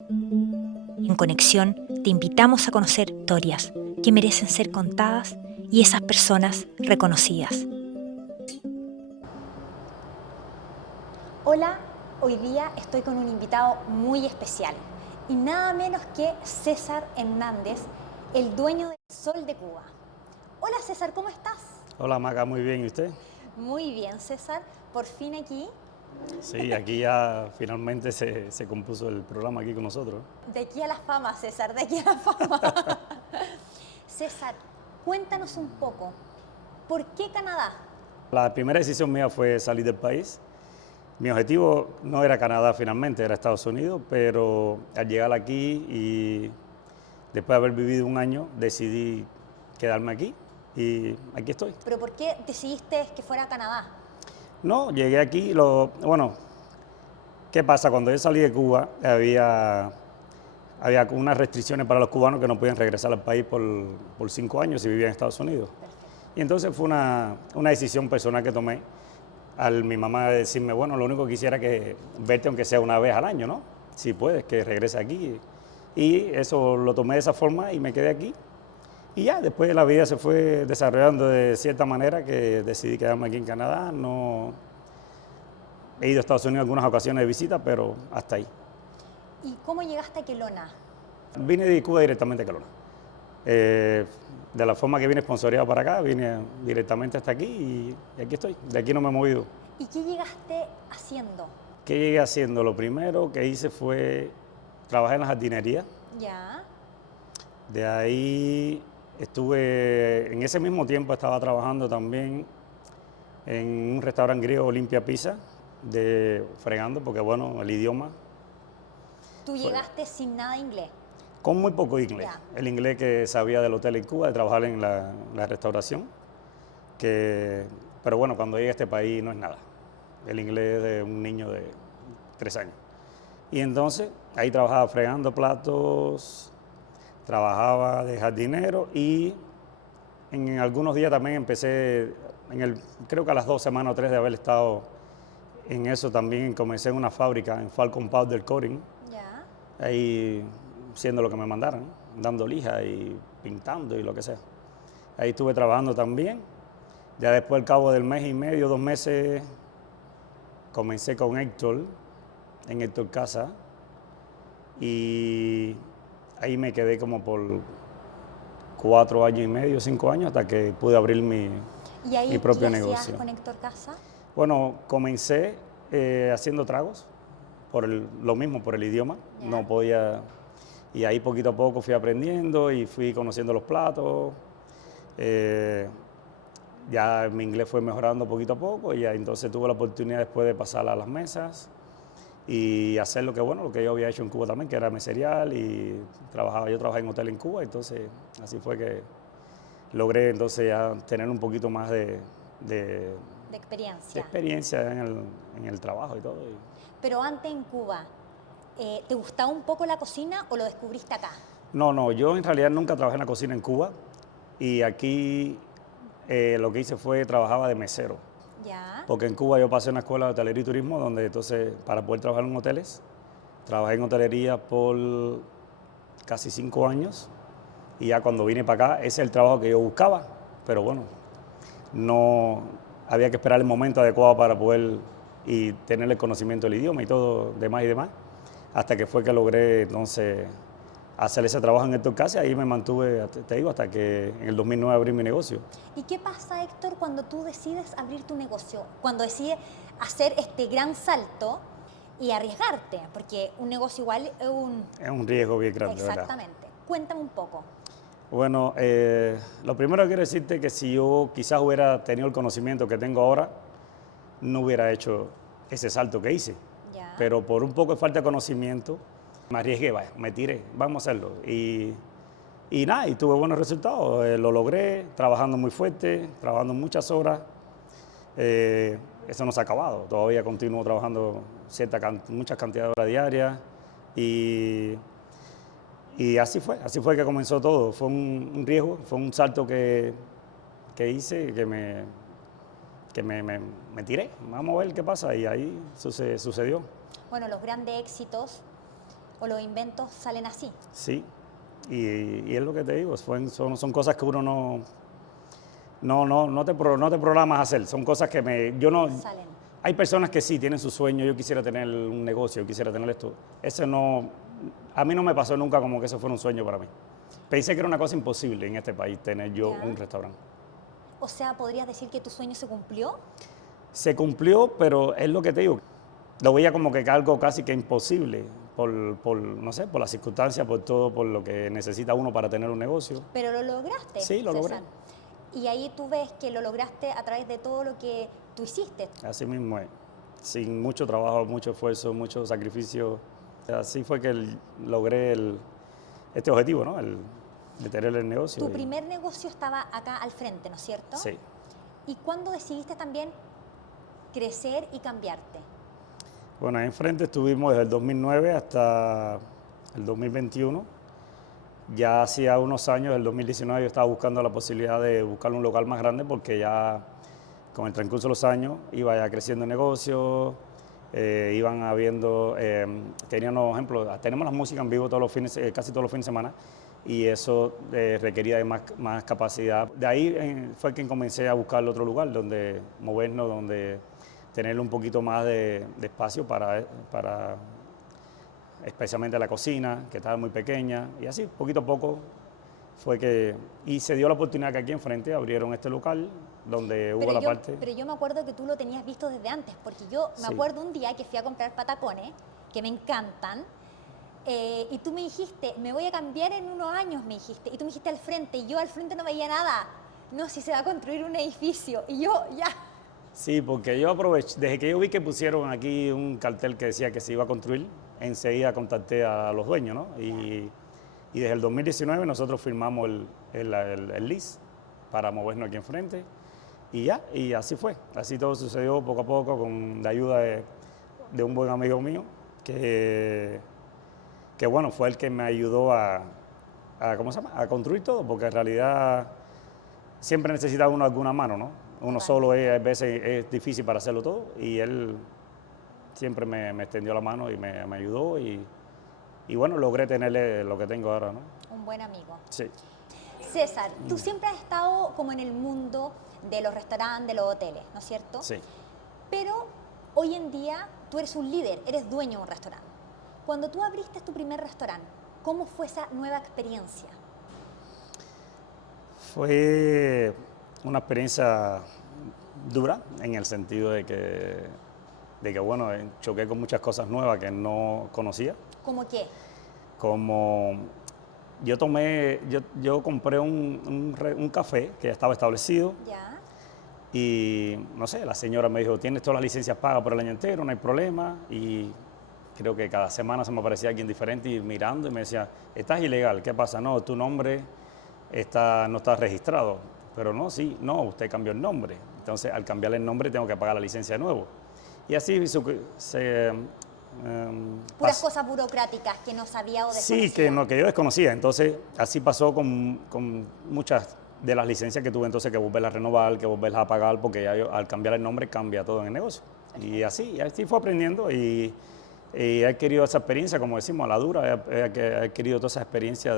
En Conexión te invitamos a conocer historias que merecen ser contadas y esas personas reconocidas. Hola, hoy día estoy con un invitado muy especial y nada menos que César Hernández, el dueño del Sol de Cuba. Hola César, ¿cómo estás? Hola Maca, muy bien, ¿y usted? Muy bien César, por fin aquí, Sí, aquí ya finalmente se compuso el programa aquí con nosotros. de aquí a la fama César, de aquí a la fama. César, cuéntanos un poco, ¿por qué Canadá? La primera decisión mía fue salir del país. Mi objetivo no era Canadá finalmente, era Estados Unidos, pero al llegar aquí y después de haber vivido un año, decidí quedarme aquí y aquí estoy. ¿Pero por qué decidiste que fuera Canadá? No, llegué aquí, bueno, ¿qué pasa? Cuando yo salí de Cuba había unas restricciones para los cubanos que no podían regresar al país por 5 años si vivían en Estados Unidos. Perfecto. Y entonces fue una decisión personal que tomé al mi mamá decirme, bueno, lo único que quisiera es que verte aunque sea una vez al año, ¿no? Si puedes, que regrese aquí. Y eso lo tomé de esa forma y me quedé aquí. Y ya, después la vida se fue desarrollando de cierta manera que decidí quedarme aquí en Canadá. No, he ido a Estados Unidos en algunas ocasiones de visita, pero hasta ahí. ¿Y cómo llegaste a Kelowna? Vine de Cuba directamente a Kelowna. De la forma que vine sponsoreado para acá, vine directamente hasta aquí y aquí estoy. De aquí no me he movido. ¿Y qué llegaste haciendo? ¿Qué llegué haciendo? Lo primero que hice fue trabajar en la jardinería. Ya, De ahí en ese mismo tiempo estaba trabajando también en un restaurante griego, Olimpia Pizza, fregando, porque bueno, el idioma, tú llegaste sin nada de inglés. con muy poco inglés. Ya. El inglés que sabía del hotel en Cuba, de trabajar en la restauración, pero bueno, cuando llegué a este país no es nada. El inglés de un niño de 3 años. Y entonces ahí trabajaba fregando platos, trabajaba de jardinero y en algunos días también empecé, creo que a las 2 semanas o 3 de haber estado en eso también comencé en una fábrica en Falcon Powder Coating, Ya. ahí siendo lo que me mandaran, dando lija y pintando y lo que sea. Ahí estuve trabajando también. Ya después, al cabo del mes y medio, 2 meses, comencé con Héctor, en Héctor Casa, y ahí me quedé como por 4 años y medio, 5 años, hasta que pude abrir mi ¿Y ahí qué propio hacías negocio. con Héctor Casa? Bueno, comencé haciendo tragos, lo mismo, por el idioma, Ya. no podía, y ahí poquito a poco fui aprendiendo y fui conociendo los platos. eh, Ya mi inglés fue mejorando poquito a poco y ya entonces tuve la oportunidad después de pasar a las mesas y hacer lo que yo había hecho en Cuba también, que era meserial y yo trabajaba en hotel en Cuba, entonces así fue que logré entonces ya tener un poquito más de De experiencia. experiencia en el trabajo y todo. Pero antes en Cuba, ¿te gustaba un poco la cocina o lo descubriste acá? No, yo en realidad nunca trabajé en la cocina en Cuba y aquí lo que hice fue trabajaba de mesero. Ya. Porque en Cuba yo pasé una escuela de hotelería y turismo donde entonces para poder trabajar en hoteles, trabajé en hotelería por casi 5 años y ya cuando vine para acá ese es el trabajo que yo buscaba, pero bueno, no había que esperar el momento adecuado para poder y tener el conocimiento del idioma y todo demás y demás, hasta que fue que logré entonces hacer ese trabajo en Héctor Casa y ahí me mantuve, te digo, hasta que en el 2009 abrí mi negocio. ¿Y qué pasa, Héctor, cuando tú decides abrir tu negocio? Cuando decides hacer este gran salto y arriesgarte, porque un negocio igual es un... Es un riesgo bien grande, ¿verdad? Exactamente. Cuéntame un poco. Bueno, lo primero que quiero decirte es que si yo quizás hubiera tenido el conocimiento que tengo ahora, no hubiera hecho ese salto que hice. Ya. Pero por un poco de falta de conocimiento, me arriesgué, vaya, me tiré, vamos a hacerlo. Y nada, y tuve buenos resultados. Lo logré trabajando muy fuerte, trabajando muchas horas. Eso no se ha acabado, todavía continúo trabajando muchas cantidades de horas diarias. Y así fue que comenzó todo. Fue un riesgo, fue un salto que hice, me tiré. Vamos a ver qué pasa. Y ahí sucedió. Bueno, los grandes éxitos o los inventos salen así. Sí, y es lo que te digo, son cosas que uno no te programas a hacer, son cosas que yo no... Salen. Hay personas que sí tienen su sueño, yo quisiera tener un negocio, yo quisiera tener esto. Ese no, a mí no me pasó nunca como que eso fuera un sueño para mí. Pensé que era una cosa imposible en este país tener yo Ya. un restaurante. O sea, ¿podrías decir que tu sueño se cumplió? Se cumplió, pero es lo que te digo. Lo veía como que algo casi que imposible no sé, por las circunstancias, por todo, por lo que necesita uno para tener un negocio. Pero lo lograste, Sí, lo logré. César. Y ahí tú ves que lo lograste a través de todo lo que tú hiciste. Así mismo es. Sin mucho trabajo, mucho esfuerzo, mucho sacrificio. Así fue que logré este objetivo, ¿no? De tener el negocio. Tu primer negocio estaba acá al frente, ¿no es cierto? Sí. ¿Y cuándo decidiste también crecer y cambiarte? Bueno, ahí enfrente estuvimos desde el 2009 hasta el 2021. Ya hacía unos años, el 2019, yo estaba buscando la posibilidad de buscar un local más grande porque ya con el transcurso de los años iba ya creciendo el negocio, iban habiendo, teníamos, ejemplo, tenemos la música en vivo todos los fines, casi todos los fines de semana, y eso requería de más capacidad. De ahí fue que comencé a buscar otro lugar donde movernos, donde tener un poquito más de espacio para especialmente la cocina, que estaba muy pequeña, y así, poquito a poco, y se dio la oportunidad que aquí enfrente abrieron este local, donde hubo la parte... Pero yo me acuerdo que tú lo tenías visto desde antes, porque yo me Sí. acuerdo un día que fui a comprar patacones, que me encantan, y tú me dijiste, me voy a cambiar en unos años, me dijiste, y tú me dijiste al frente, y yo al frente no veía nada. No, si se va a construir un edificio, y yo ya... Sí, porque yo aproveché, desde que yo vi que pusieron aquí un cartel que decía que se iba a construir, enseguida contacté a los dueños, ¿no? Y desde el 2019 nosotros firmamos el lease para movernos aquí enfrente, y ya, y así fue. Así todo sucedió poco a poco con la ayuda de un buen amigo mío, que bueno, fue el que me ayudó ¿cómo se llama? A construir todo, porque en realidad siempre necesita uno alguna mano, ¿no? Uno solo a veces es difícil para hacerlo todo, y él siempre me extendió la mano y me ayudó, y bueno, logré tenerle lo que tengo ahora, ¿no? Un buen amigo. Sí. César, tú siempre has estado como en el mundo de los restaurantes, de los hoteles, ¿no es cierto? Sí. Pero hoy en día tú eres un líder, eres dueño de un restaurante. Cuando tú abriste tu primer restaurante, ¿cómo fue esa nueva experiencia? Fue una experiencia dura en el sentido de que bueno, choqué con muchas cosas nuevas que no conocía. ¿Cómo qué? Como yo compré un café que ya estaba establecido, Ya. y no sé, la señora me dijo, tienes todas las licencias pagas por el año entero, no hay problema, y creo que cada semana se me aparecía alguien diferente y mirando y me decía, estás ilegal, ¿qué pasa? No, tu nombre no está registrado. Pero no, sí, no, usted cambió el nombre. Entonces, al cambiar el nombre tengo que pagar la licencia de nuevo. Y así Puras cosas burocráticas que no sabía o desconocía. sí, que yo desconocía. Entonces, así pasó con muchas de las licencias que tuve, entonces que volverlas a renovar, que volverlas a pagar, porque ya al cambiar el nombre cambia todo en el negocio. Y así fue aprendiendo, y he adquirido esa experiencia, como decimos, a la dura, he adquirido toda esa experiencia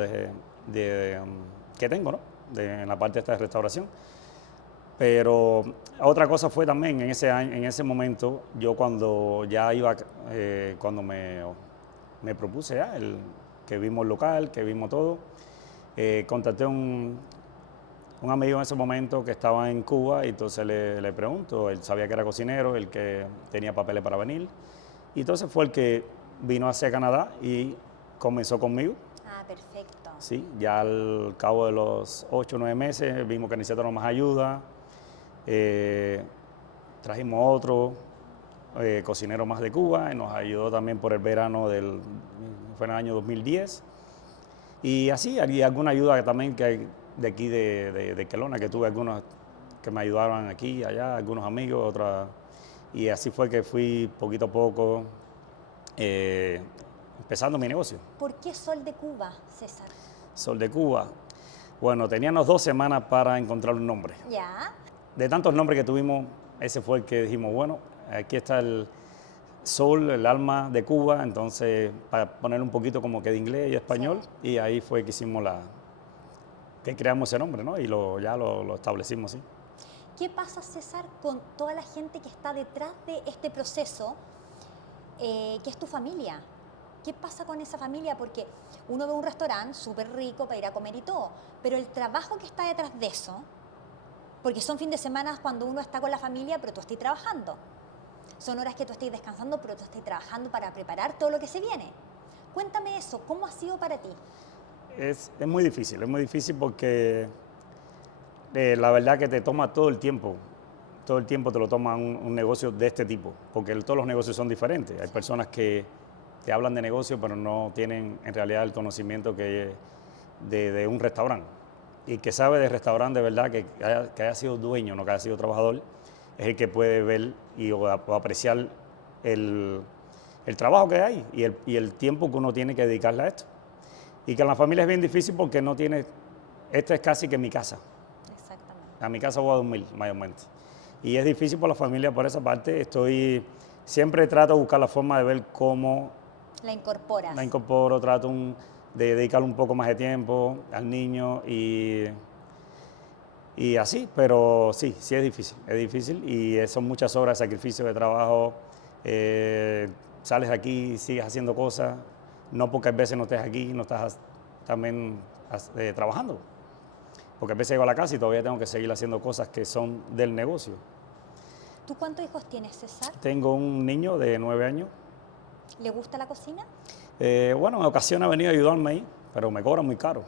que tengo, ¿no? En la parte esta de restauración. Pero otra cosa fue también en ese momento, yo cuando ya iba, cuando me propuse ya, que vimos el local, que vimos todo, contacté a un amigo en ese momento que estaba en Cuba, y entonces le pregunto, él sabía que era cocinero, el que tenía papeles para venir, y entonces fue el que vino hacia Canadá y comenzó conmigo. Ah, perfecto. Sí, ya al cabo de los 8 o 9 meses vimos que necesitaron más ayuda, trajimos otro cocinero más de Cuba, y nos ayudó también por el verano fue en el año 2010, y así, y alguna ayuda también que de aquí de Kelowna, que tuve algunos que me ayudaron aquí y allá, algunos amigos, otras, y así fue que fui poquito a poco empezando mi negocio. ¿Por qué Sol de Cuba, César? Sol de Cuba. Bueno, teníamos 2 semanas para encontrar un nombre. Ya. De tantos nombres que tuvimos, ese fue el que dijimos, bueno, aquí está Soul, el alma de Cuba, entonces para poner un poquito como que de inglés y español, y ahí fue que hicimos que creamos ese nombre, ¿no? Y ya lo establecimos, sí. ¿Qué pasa, César, con toda la gente que está detrás de este proceso, que es tu familia? ¿Qué pasa con esa familia? Porque uno ve un restaurante súper rico para ir a comer y todo, pero el trabajo que está detrás de eso, porque son fin de semana cuando uno está con la familia, pero tú estás trabajando. Son horas que tú estás descansando, pero tú estás trabajando para preparar todo lo que se viene. Cuéntame eso, ¿cómo ha sido para ti? Es muy difícil porque la verdad que te toma todo el tiempo te lo toma un negocio de este tipo, porque todos los negocios son diferentes. Hay personas que te hablan de negocio, pero no tienen en realidad el conocimiento de un restaurante. Y que sabe de restaurante de verdad, que haya sido dueño, no que haya sido trabajador, es el que puede ver o apreciar el trabajo que hay y el tiempo que uno tiene que dedicarle a esto. Y que en la familia es bien difícil porque no tiene, esta es casi que mi casa. Exactamente. A mi casa voy a dormir mayormente. Y es difícil por la familia por esa parte. Siempre trato de buscar la forma de ver cómo La incorporas. la incorporo, de dedicarle un poco más de tiempo al niño y así, pero sí es difícil y son muchas horas de sacrificio de trabajo. Sales de aquí, sigues haciendo cosas, no porque a veces no estés aquí, no estás también trabajando. Porque a veces llego a la casa y todavía tengo que seguir haciendo cosas que son del negocio. ¿Tú cuántos hijos tienes, César? Tengo un niño de 9 años. ¿Le gusta la cocina? Bueno, en ocasiones ha venido a ayudarme ahí, pero me cobra muy caro.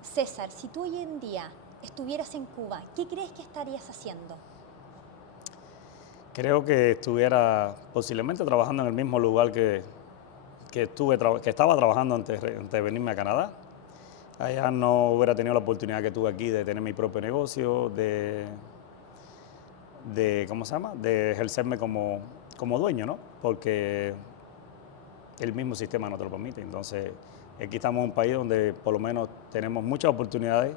César, si tú hoy en día estuvieras en Cuba, ¿qué crees que estarías haciendo? Creo que estuviera posiblemente trabajando en el mismo lugar que estaba trabajando antes de venirme a Canadá. Allá no hubiera tenido la oportunidad que tuve aquí de tener mi propio negocio, ¿cómo se llama? De ejercerme como dueño, ¿no? Porque el mismo sistema no te lo permite. Entonces, aquí estamos en un país donde por lo menos tenemos muchas oportunidades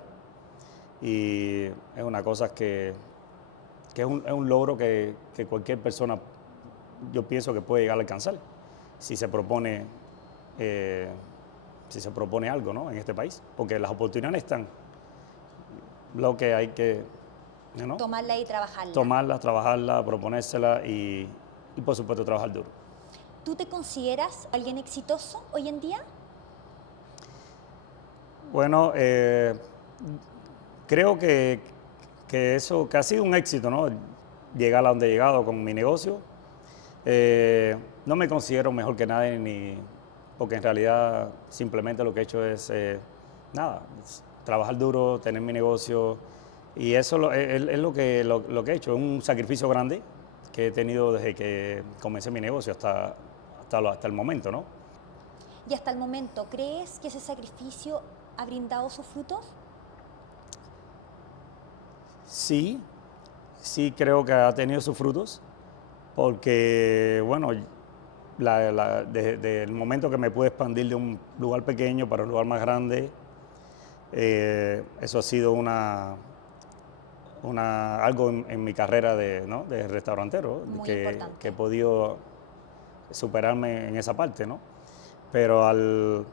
y es una cosa que es un logro que cualquier persona, yo pienso que puede llegar a alcanzar si se propone algo, ¿no? En este país, porque las oportunidades están. Lo que hay que, ¿no? Tomarla y trabajarla. Tomarla, trabajarla, proponérsela y por supuesto trabajar duro. ¿Tú te consideras alguien exitoso hoy en día? Bueno, creo que eso que ha sido un éxito, ¿no? Llegar a donde he llegado con mi negocio. No me considero mejor que nadie, porque en realidad simplemente lo que he hecho es trabajar duro, tener mi negocio y eso es lo que he hecho. Es un sacrificio grande que he tenido desde que comencé mi negocio hasta el momento, ¿no? Y hasta el momento, ¿crees que ese sacrificio ha brindado sus frutos? Sí creo que ha tenido sus frutos, porque, bueno, desde el momento que me pude expandir de un lugar pequeño para un lugar más grande, eso ha sido algo en mi carrera de restaurantero, que he podido superarme en esa parte, ¿no? Pero al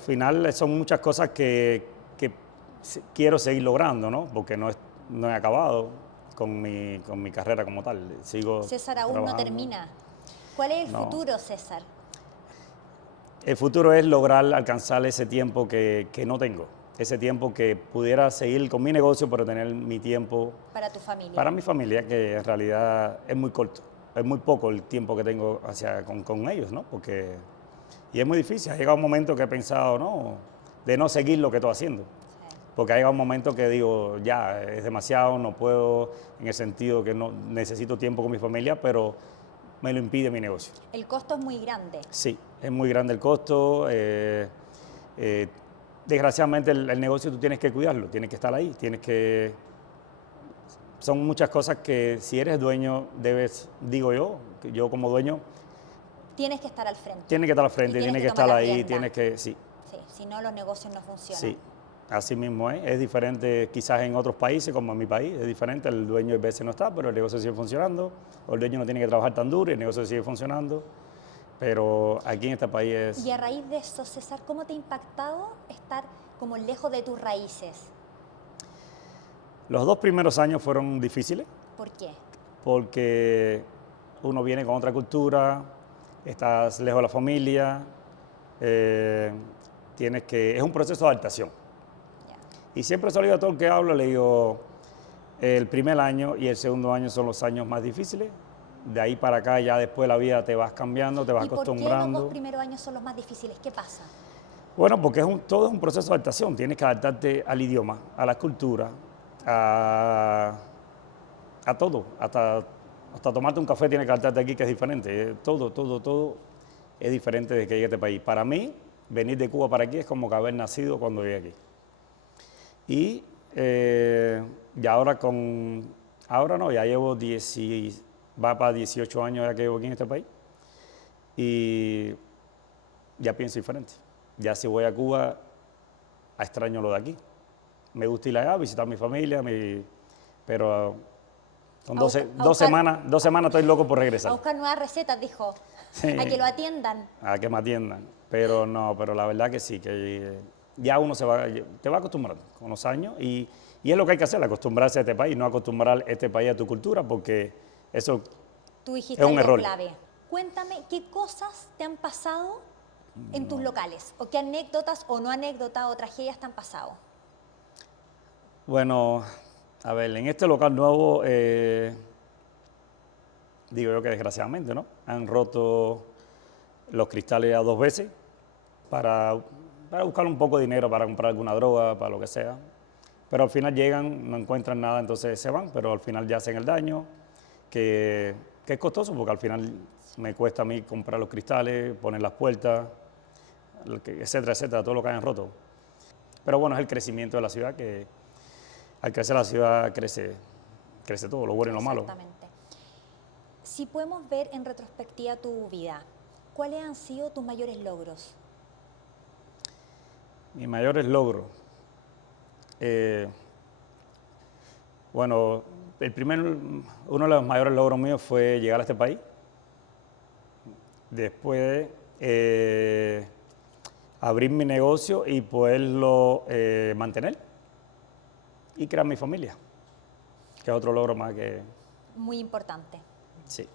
final son muchas cosas que quiero seguir logrando, ¿no? Porque no he acabado con mi carrera como tal. Sigo César, aún trabajando. no termina. ¿Cuál es el futuro, César? El futuro es lograr alcanzar ese tiempo que no tengo. Ese tiempo que pudiera seguir con mi negocio, pero tener mi tiempo para tu familia. Para mi familia, que en realidad es muy corto. Es muy poco el tiempo que tengo con ellos, ¿no? Y es muy difícil. Ha llegado un momento que he pensado, ¿no? De no seguir lo que estoy haciendo. Sí. Porque ha llegado un momento que digo, ya, es demasiado, no puedo, en el sentido que no necesito tiempo con mi familia, pero me lo impide mi negocio. ¿El costo es muy grande? Sí, es muy grande el costo. Desgraciadamente el negocio tú tienes que cuidarlo, tienes que estar ahí, son muchas cosas que si eres dueño debes, digo yo como dueño, tienes que estar al frente. Tienes que estar al frente, tienes que estar ahí, tienes que, sí. Sí, si no los negocios no funcionan. Sí, Así mismo es diferente quizás en otros países como en mi país, es diferente, el dueño a veces no está, pero el negocio sigue funcionando, o el dueño no tiene que trabajar tan duro y el negocio sigue funcionando, pero aquí en este país es... Y a raíz de eso, César, ¿cómo te ha impactado estar como lejos de tus raíces? Los 2 primeros años fueron difíciles ¿Por qué? porque uno viene con otra cultura, estás lejos de la familia, es un proceso de adaptación. Ya. Y siempre se lo digo a todo el que hablo, le digo, el primer año y el segundo año son los años más difíciles. De ahí para acá ya después la vida te vas cambiando, te vas ¿Y por qué los acostumbrando. 2 primeros años son los más difíciles? ¿Qué pasa? Bueno, porque todo es un proceso de adaptación. Tienes que adaptarte al idioma, a la cultura, a todo. Hasta tomarte un café tienes que adaptarte aquí, que es diferente. Todo es diferente de que llegue a este país. Para mí, venir de Cuba para aquí es como que haber nacido cuando llegué aquí. Y ya ahora no, ya llevo va para 18 años ya que llevo aquí en este país. Y ya pienso diferente. Ya si voy a Cuba, extraño lo de aquí. Me gusta ir allá, visitar a mi familia, pero con dos semanas estoy loco por A regresar. buscar nuevas recetas, dijo. Sí. A que lo atiendan. A que me atiendan. Pero no, pero la verdad que sí, que ya uno te va acostumbrando con los años y es lo que hay que hacer, acostumbrarse a este país, no acostumbrar este país a tu cultura, porque eso Tú dijiste es un algo error. clave. Cuéntame, ¿qué cosas te han pasado en tus locales? ¿O qué anécdotas o no anécdotas o tragedias te han pasado? Bueno, a ver, en este local nuevo, digo yo que desgraciadamente, ¿no? Han roto los cristales ya 2 veces para buscar un poco de dinero, para comprar alguna droga, para lo que sea. Pero al final llegan, no encuentran nada, entonces se van, pero al final ya hacen el daño, que es costoso porque al final me cuesta a mí comprar los cristales, poner las puertas, etcétera, todo lo que hayan roto. Pero bueno, es el crecimiento de la ciudad, que al crecer la ciudad crece todo, lo bueno y lo malo. Exactamente. Si podemos ver en retrospectiva tu vida, ¿cuáles han sido tus mayores logros? Mis mayores logros. Bueno, uno de los mayores logros míos fue llegar a este país. Después, abrir mi negocio y poderlo mantener y crear mi familia, que es otro logro más que... Muy importante. Sí.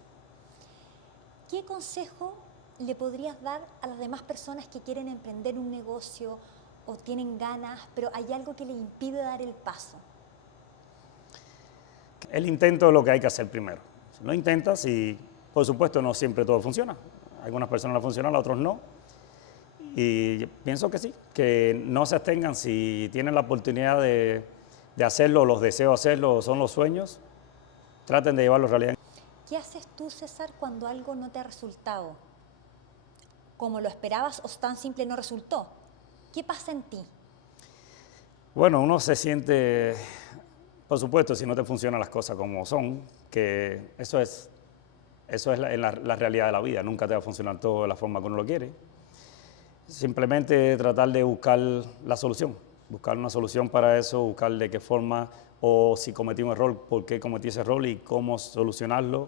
¿Qué consejo le podrías dar a las demás personas que quieren emprender un negocio o tienen ganas, pero hay algo que les impide dar el paso? El intento es lo que hay que hacer primero. Si lo intentas y, por supuesto, no siempre todo funciona. Algunas personas le funcionan, a otros no. Y pienso que sí, que no se abstengan si tienen la oportunidad de hacerlo, los deseos hacerlo, son los sueños, traten de llevarlo a realidad. ¿Qué haces tú, César, cuando algo no te ha resultado? ¿Como lo esperabas o tan simple no resultó? ¿Qué pasa en ti? Bueno, uno se siente, por supuesto, si no te funcionan las cosas como son, que eso es la realidad de la vida, nunca te va a funcionar todo de la forma que uno lo quiere. Simplemente tratar de buscar la solución, buscar una solución para eso, buscar de qué forma, o si cometí un error, por qué cometí ese error y cómo solucionarlo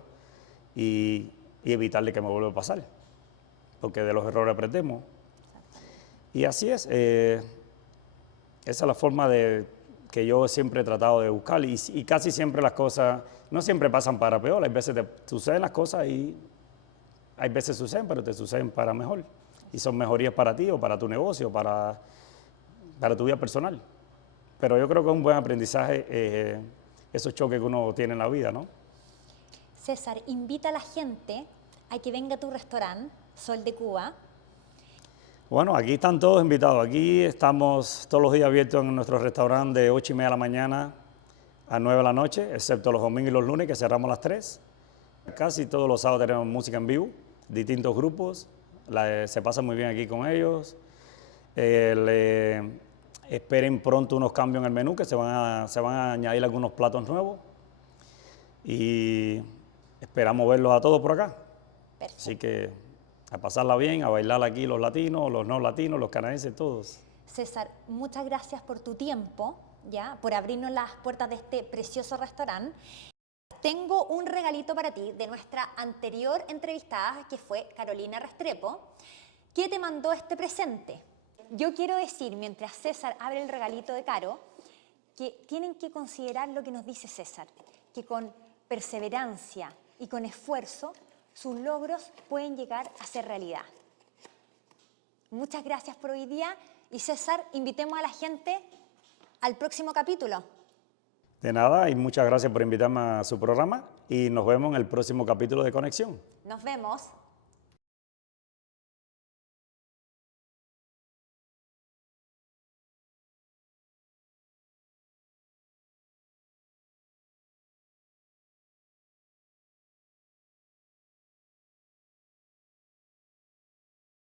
y evitarle que me vuelva a pasar, porque de los errores aprendemos. Y así es, esa es la forma que yo siempre he tratado de buscar y casi siempre las cosas no siempre pasan para peor, hay veces te suceden las cosas y hay veces suceden, pero te suceden para mejor y son mejorías para ti o para tu negocio, para tu vida personal. Pero yo creo que es un buen aprendizaje esos choques que uno tiene en la vida, ¿no? César, invita a la gente a que venga a tu restaurante, Sol de Cuba. Bueno, aquí están todos invitados. Aquí estamos todos los días abiertos en nuestro restaurante de 8:30 de la mañana a 9 de la noche, excepto los domingos y los lunes que cerramos a las 3. Casi todos los sábados tenemos música en vivo, distintos grupos. Se pasa muy bien aquí con ellos. Esperen pronto unos cambios en el menú, que se van a añadir algunos platos nuevos. Y esperamos verlos a todos por acá. Perfecto. Así que a pasarla bien, a bailar aquí los latinos, los no latinos, los canadienses, todos. César, muchas gracias por tu tiempo, ¿ya? Por abrirnos las puertas de este precioso restaurante. Tengo un regalito para ti de nuestra anterior entrevistada, que fue Carolina Restrepo, que te mandó este presente. Yo quiero decir, mientras César abre el regalito de Caro, que tienen que considerar lo que nos dice César, que con perseverancia y con esfuerzo, sus logros pueden llegar a ser realidad. Muchas gracias por hoy día y César, invitemos a la gente al próximo capítulo. De nada y muchas gracias por invitarme a su programa y nos vemos en el próximo capítulo de Conexión. Nos vemos.